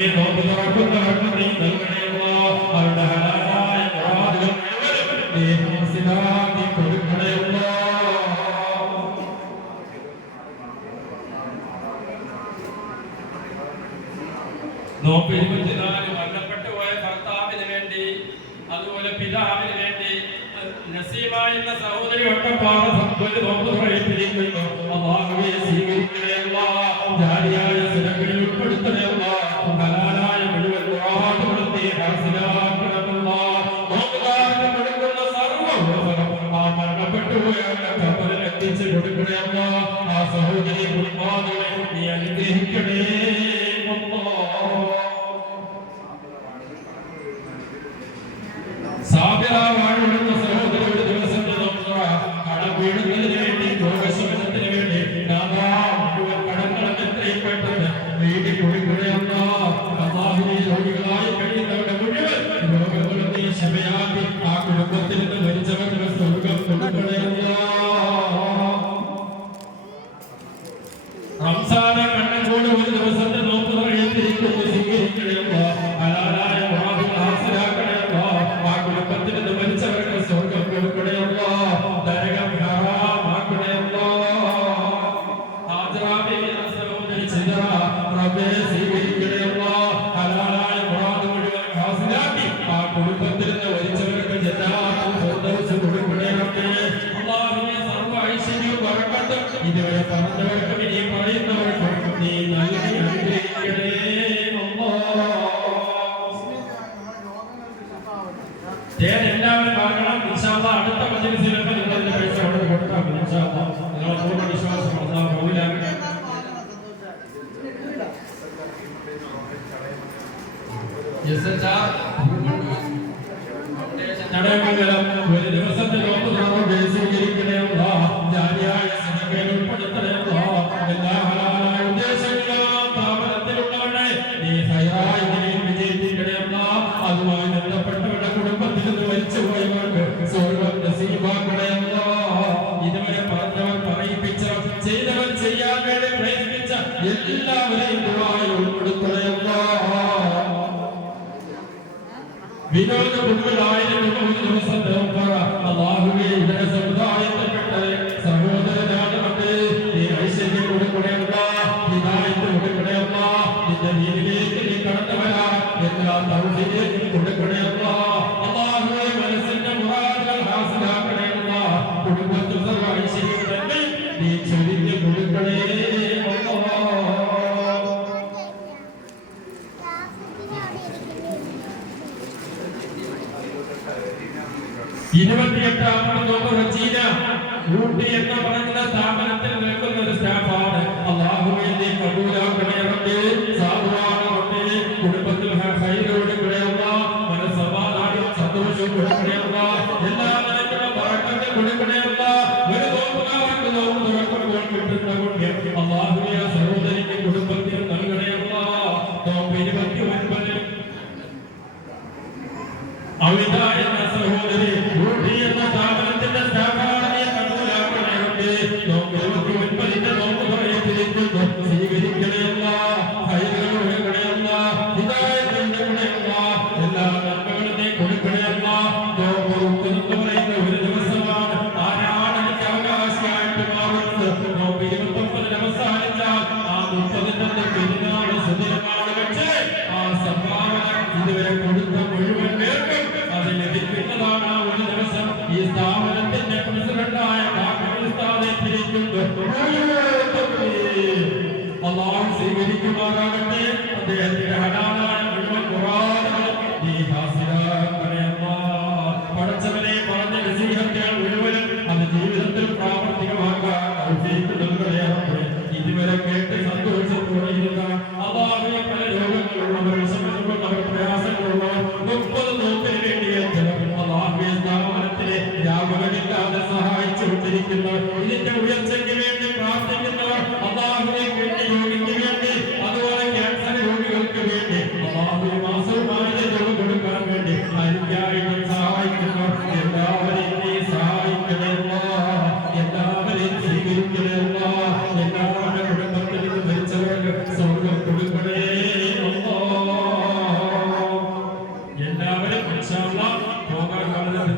നോമ്പ് തുറക്കുന്ന വെള്ളം നീ നൽകണമോ അവരുടെ ഹലാലായ നീ കൊടുക്കണമോ നോമ്പ് ഇരുപത്തിനാല് മരണപ്പെട്ടു പോയ ഭർത്താവിന് വേണ്ടി അതുപോലെ പിതാവിന് വേണ്ടി നസീമ എന്ന സഹോദരി ഒട്ടപ്പാറ നോമ്പ് തുറയിപ്പിരിക്കുന്നു അള്ളാഹുവേ ആ സഹോദരി കുടുംബാദികളെ നീ അനുഗ്രഹിക്കണേ ഹൈറായി നിലയിൽ വിജയിപ്പിക്കണമല്ല അതുമായി ബന്ധപ്പെട്ടവരുടെ കുടുംബത്തിൽ നിന്ന് മരിച്ചു പോയവർക്ക് സ്വർഗം നസീബാക്കണമല്ല ഇതുവരെ പറഞ്ഞവർ പറയിപ്പിച്ച ചെയ്തവർ ചെയ്യാൻ വേണ്ടി പ്രയത്നിച്ച എല്ലാവരെയും ദുബായി ഉൾപ്പെടുത്തണമല്ല വിനോദ മുഴുവൻ ആയിരം ദിവസം അള്ളാഹുവേ ഇവരെ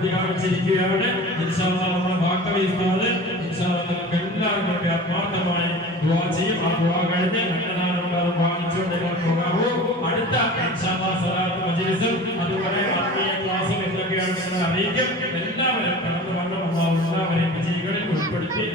പ്രഖ്യാപിച്ചിരിക്കുകയാണ് നമ്മുടെ വാക്കവി സ്ഥാനത്ത് നമുക്ക് എല്ലാവർക്കും ആത്മാർത്ഥമായി ദുവാ ചെയ്യും. ആ ദുവാ കഴിഞ്ഞ് അന്നദാനം വാങ്ങിച്ചുകൊണ്ട് നിങ്ങൾ പോകാവൂ അടുത്ത സലാത്ത് മജീസും അതുപോലെ ആത്മീയ ക്ലാസ്സും എന്തൊക്കെയാണെന്ന് അറിയിക്കും. എല്ലാവരും കടന്നു വന്ന എല്ലാവരെയും വിജയികളിൽ ഉൾപ്പെടുത്തി.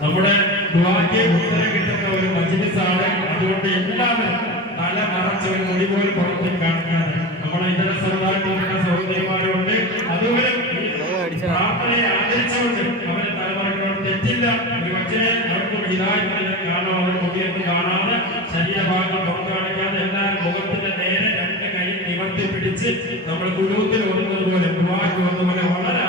നമ്മുടെ ദ്വാരയ്ക്ക് കിട്ടുന്ന ഒരു അതുകൊണ്ട് എല്ലാവരും തല മറച്ച് ഒരു മൊഴി കാണുകയാണ് നമ്മുടെ ഇതര സമുദായത്തിലുള്ള സഹോദരിമാരുണ്ട്. അതുപോലെ പ്രാർത്ഥനയെ ആചരിച്ചുകൊണ്ട് അവരെ തലമുറകളോട് തെറ്റില്ല. ഒരു മനുഷ്യനെ അവർക്ക് ഇതായിട്ടുള്ള കാരണം അവരുടെ മുടിയൊന്നും കാണാതെ ശരീരഭാഗം പുറത്തു കാണിക്കാതെ എല്ലാവരും മുഖത്തിന്റെ നേരെ രണ്ട് കൈ നിവർത്തി പിടിച്ച് നമ്മൾ കുടുംബത്തിൽ ഒന്നുപോലെ പോലെ വളരെ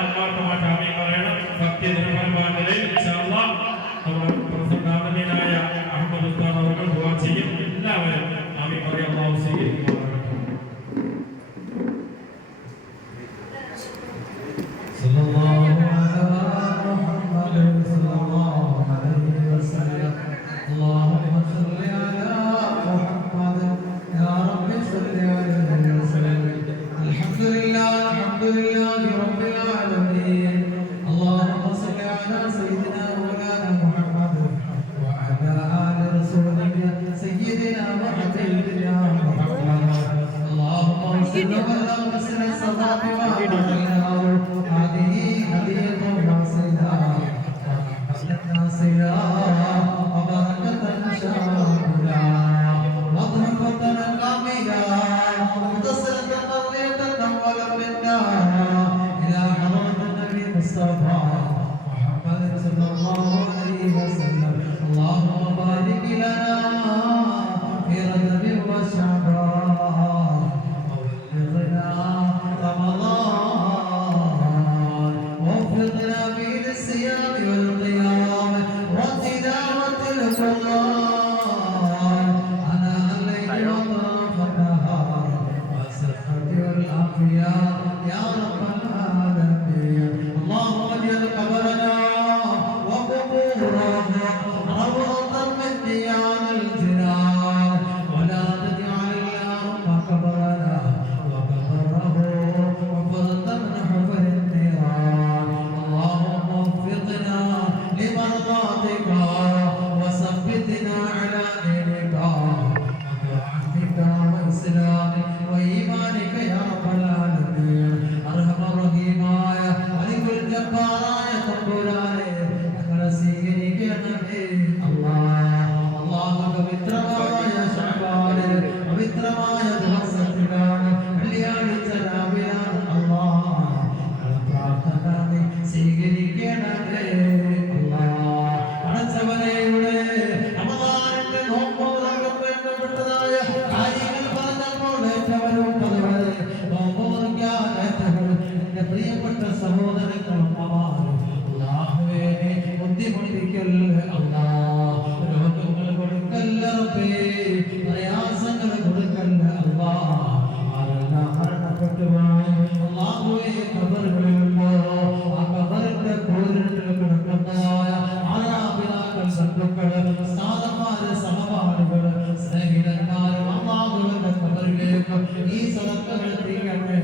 Dios te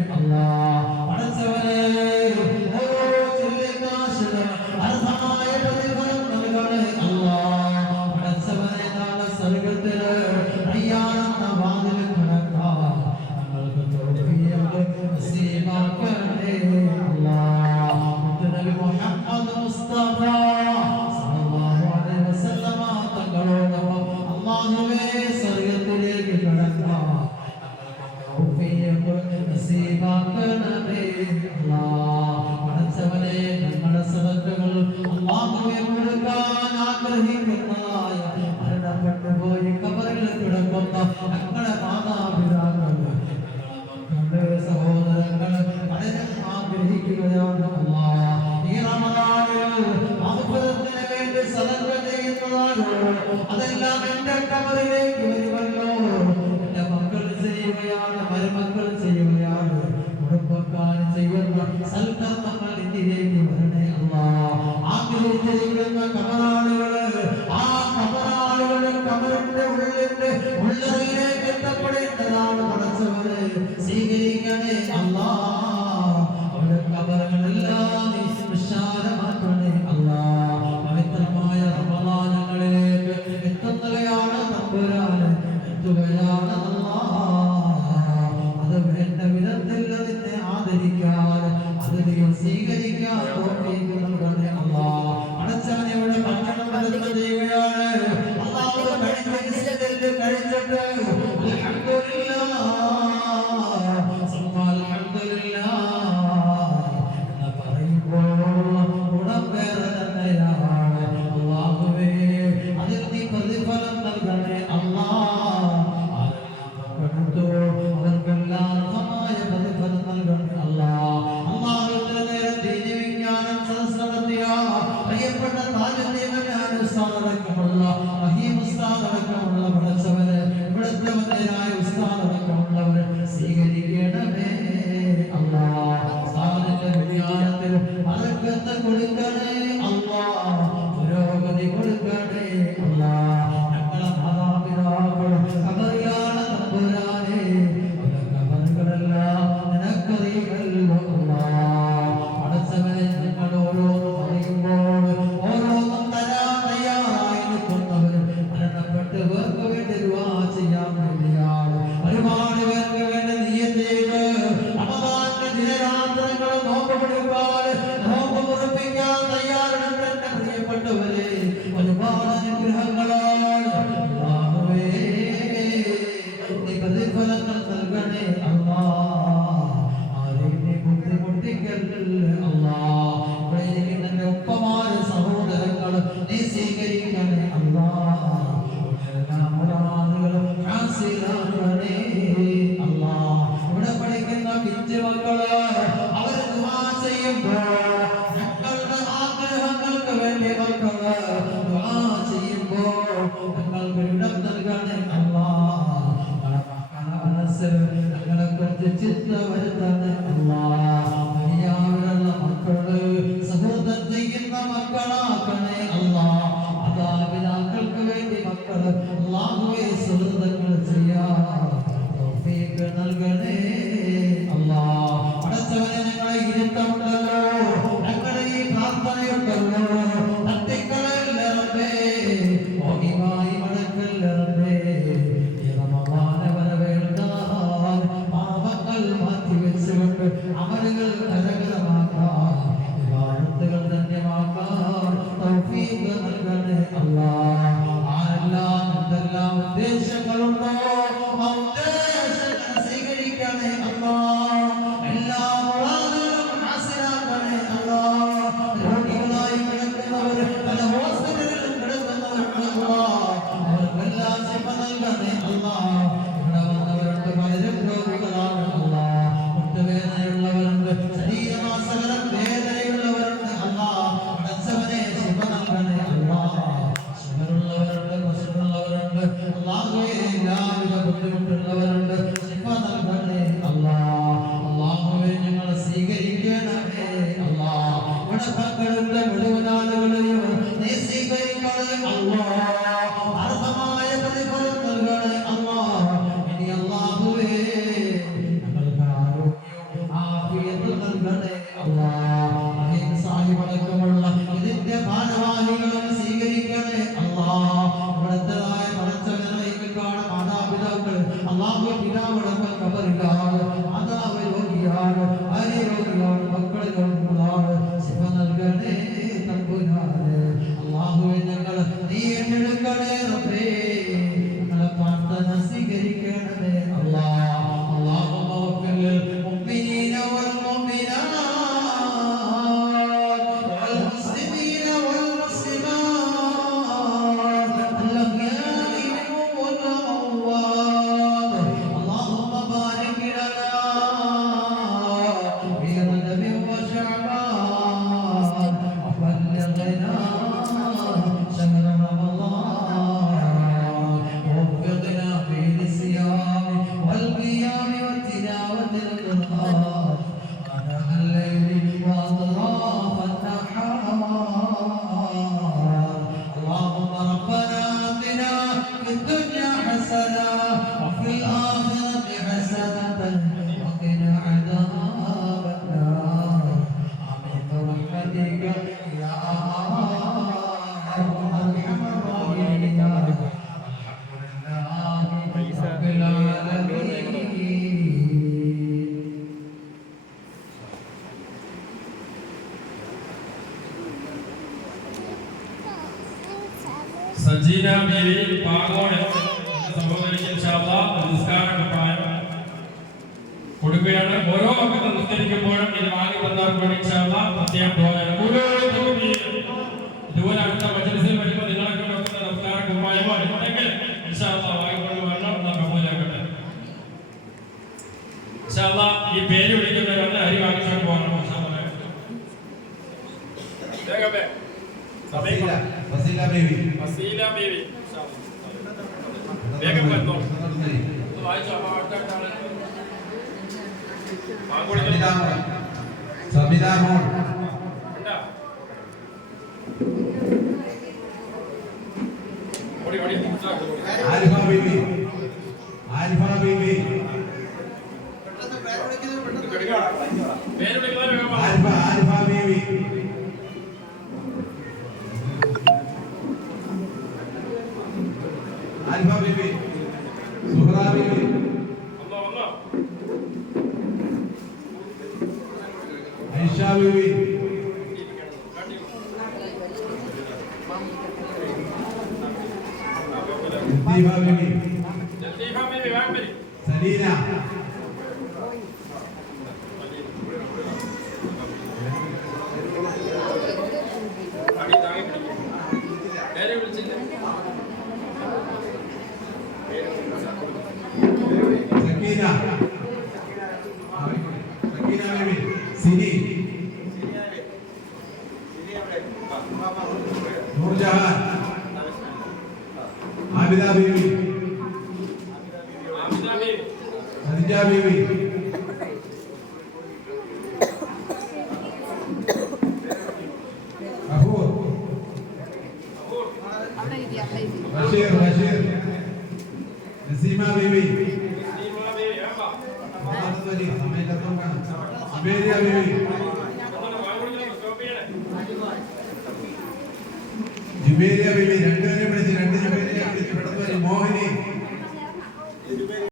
സൽക്കർമ്മങ്ങൾ എന്നിലേക്ക് വരണേ അല്ലാ ആഗ്രഹിച്ച ജീവിതങ്ങൾ കവർ ഞങ്ങളെ കുറിച്ച് Allah Hallelujah. രൂപയാണ് ഓരോ അംഗം സംസ്കരിക്കുമ്പോഴും ഇത് വാങ്ങി വന്നവർക്ക് വേണ്ടി സംവിധാനമാണ്. जल्दी भाभी जल्दी भाभी भाभी सलीना అమితాబీవి అమితాబీవి